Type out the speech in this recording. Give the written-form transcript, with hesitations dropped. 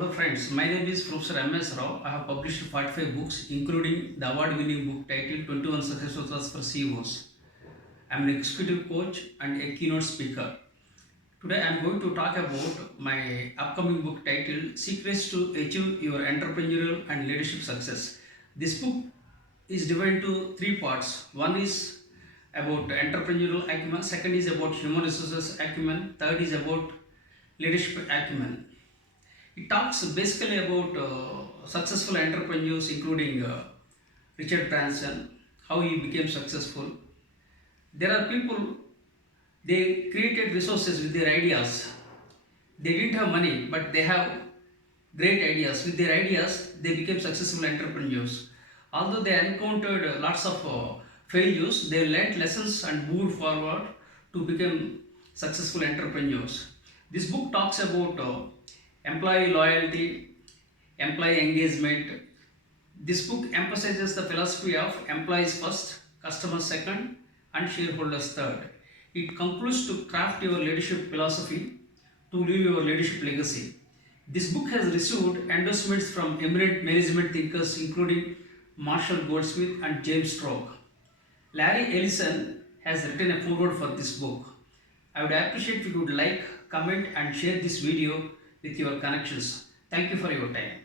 Hello friends, my name is Professor M.S. Rao. I have published 45 books including the award-winning book titled 21 Successful Thoughts for CEOs. I am an executive coach and a keynote speaker. Today I am going to talk about my upcoming book titled Secrets to Achieve Your Entrepreneurial and Leadership Success. This book is divided into three parts. One is about entrepreneurial acumen, second is about human resources acumen, third is about leadership acumen. It talks basically about successful entrepreneurs, including Richard Branson, how he became successful. There are people, they created resources with their ideas. They didn't have money, but they have great ideas. With their ideas, they became successful entrepreneurs. Although they encountered lots of failures, they learned lessons and moved forward to become successful entrepreneurs. This book talks about employee loyalty, employee engagement. This book emphasizes the philosophy of employees first, customers second, and shareholders third. It concludes to craft your leadership philosophy to leave your leadership legacy. This book has received endorsements from eminent management thinkers including Marshall Goldsmith and James Stroke. Larry Ellison has written a foreword for this book. I would appreciate if you would like, comment and share this video with your connections. Thank you for your time.